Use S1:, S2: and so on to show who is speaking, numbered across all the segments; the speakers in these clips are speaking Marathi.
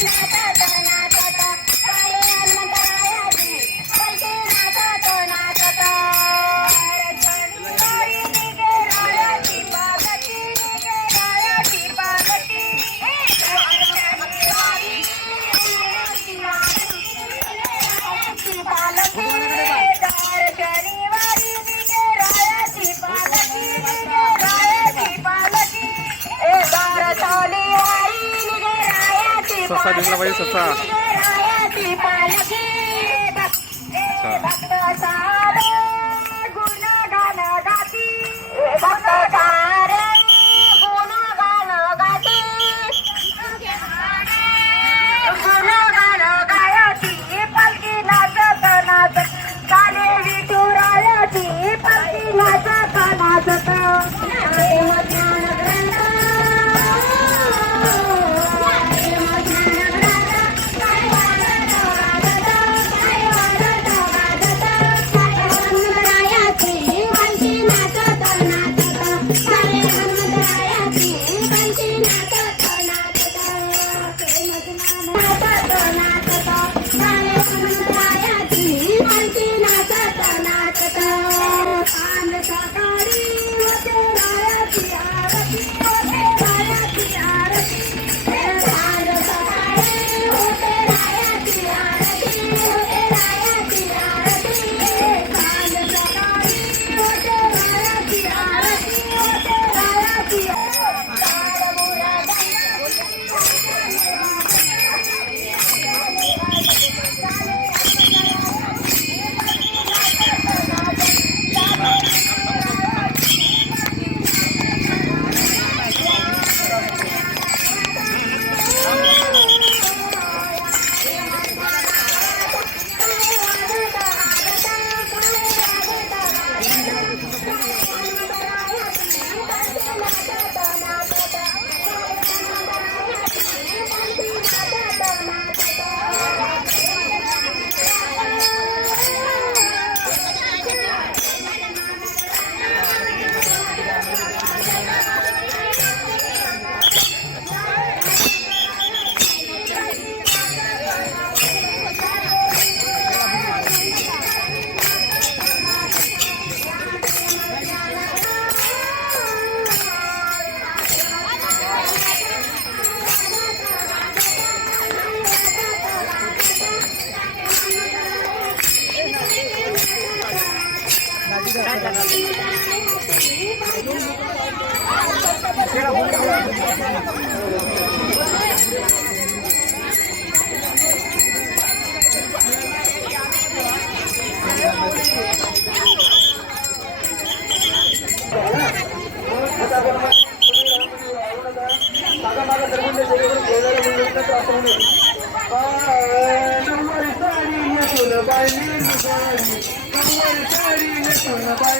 S1: Thank
S2: you. ससा दिसला पाहिजे ससा.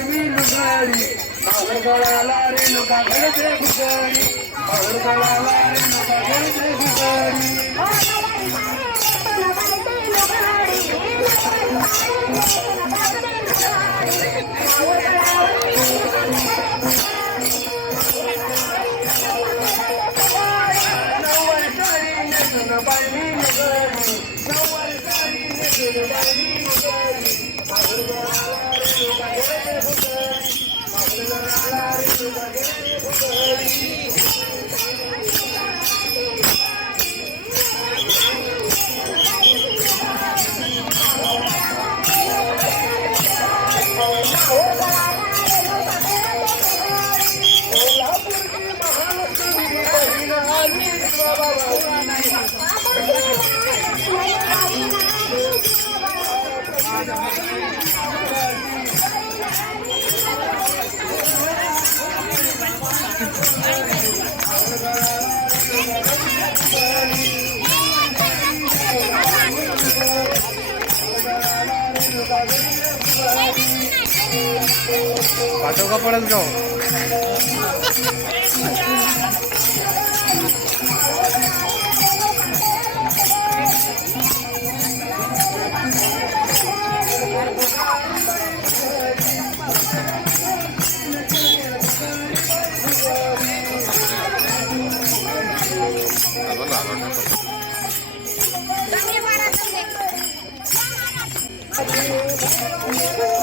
S3: నీళ్ళు గారి పౌరు కళాలారేలు కగల దేవు గారి పౌరు కళాలారేలు కగల దేవు గారి Thank you. पाठोका पडत जाऊ Música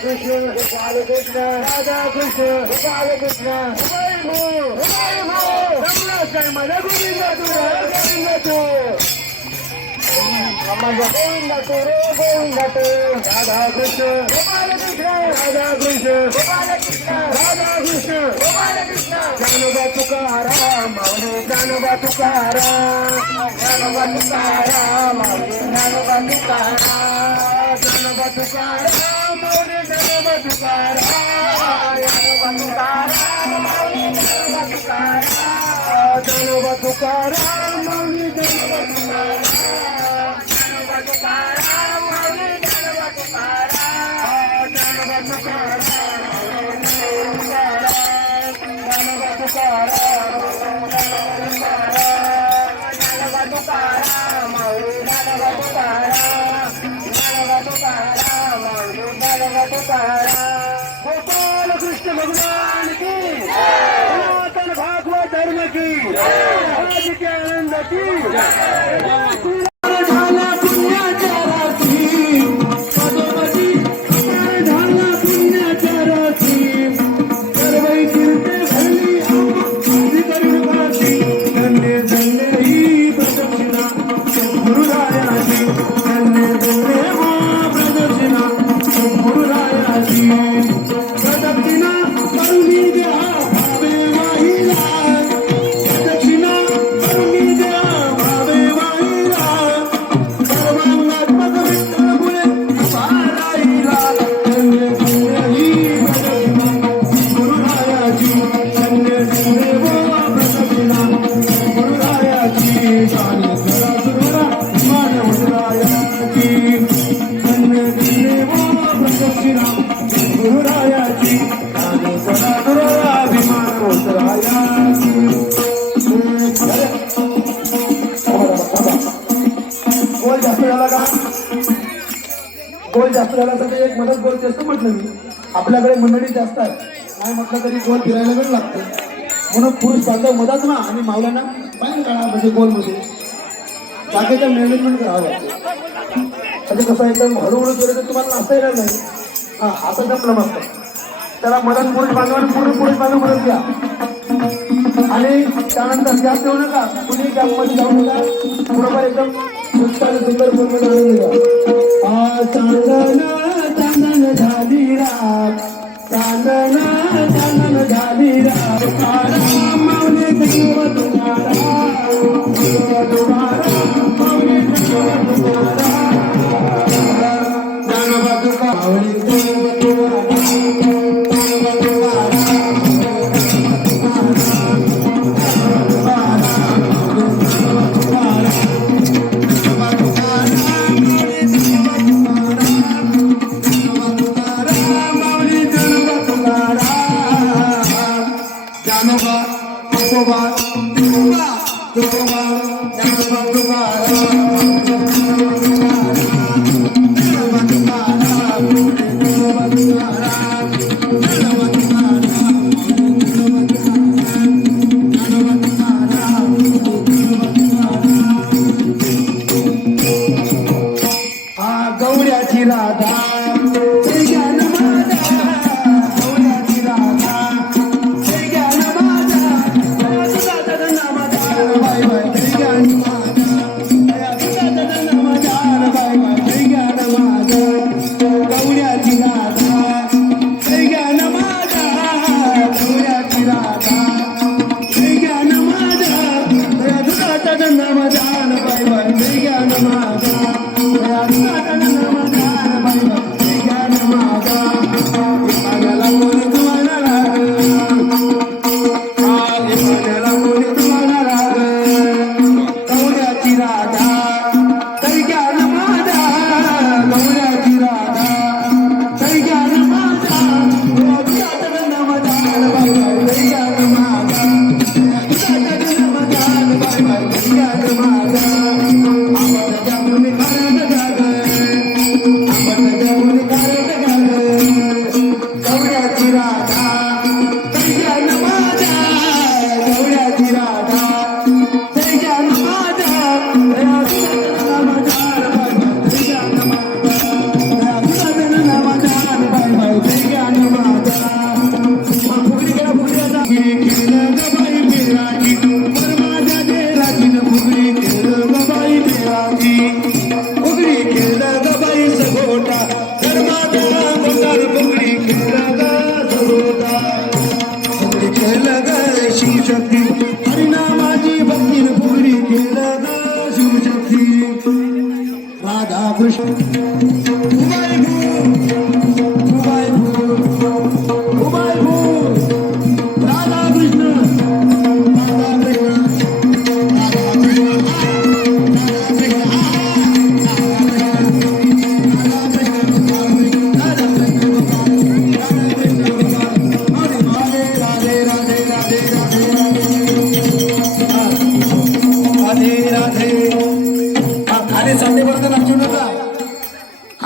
S3: Krishna, Gopala Krishna, Radha Krishna, Gopala Krishna, Hare Hare, Hare Hare, Namah Shivaya, Govinda Tu, Govinda Tu. Govinda తేరే గోవింద తే రాధాకృష్ణ గోపాలకృష్ణ రాధాకృష్ణ గోపాలకృష్ణ రాధాకృష్ణ గోపాలకృష్ణ జానవ తుకారా మౌని జానవ తుకారా జానవ తుకారా మౌని జానవ తుకారా జానవ తుకారా మౌని జానవ తుకారా జానవ తుకారా మౌని జానవ తుకారా జానవ తుకారా మౌని జానవ తుకారా की गोल जास्त झाला तर एक मदत गोल जास्त म्हटलं मी. आपल्याकडे मंडळी जास्त आहे नाही म्हटलं तरी गोल फिरायला वेळ लागतो. म्हणून पुरुष बांधव मधात ना आणि मावल्यांना बाहेर काढा म्हणजे गोलमध्ये. बाकीचं मॅनेजमेंट करावं लागतं म्हणजे कसं एकदम हळूहळू केलं तर तुम्हाला नाचता येणार नाही. हा असं जमलं मस्त. त्याला मदत पुरुष आणि पूर्ण पुरुष बांधव मदत घ्या. आणि त्यानंतर जास्त येऊ नका. कुणी गॅपमध्ये जाऊ नका. बरोबर एकदम सुंदर पूर्ण झालेली चांदना चांदन झाली राम चांदना चांदन झाली राम तुमारा तुमारा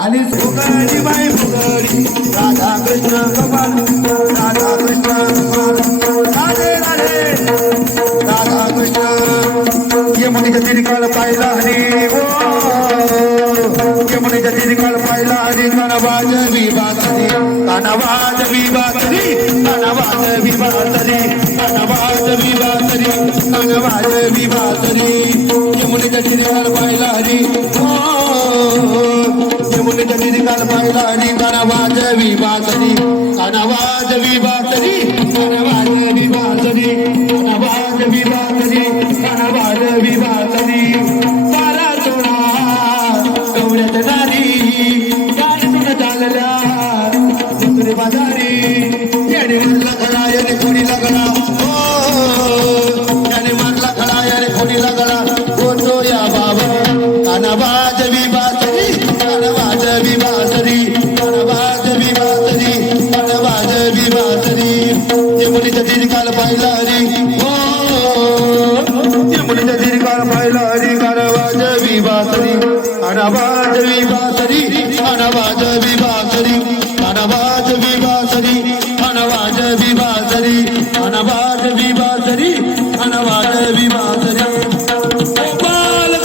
S3: आणि सोगाली बाई मुगडी राधा कृष्ण कपाल राधा कृष्ण राधे राधे. राधा कृष्ण. यमुनेच्या तिरकाल पाहिला हरी. हो यमुनेच्या तिरकाल पाहिला हरी. कानवाज विभागरी कानवाज विभागरी कानवाज विभागरी कानवाज विभागरी कानवाज विभागरी यमुनेच्या तिरकाल पाहिला हरी. वाणी वनवाज विवासनी अनवाज विवासनी वनवाज विवासनी अनवाज विवासनी अनवाज विवासनी सारा सोळा कवड्यात नारी. गाडीतून चालला. दुसरे बाजारी. त्याने म्हणला खडा याने कोणी लागला. हो. त्याने म्हणला खडा याने कोणी लागला. कोणतो या बाबा. अनवाज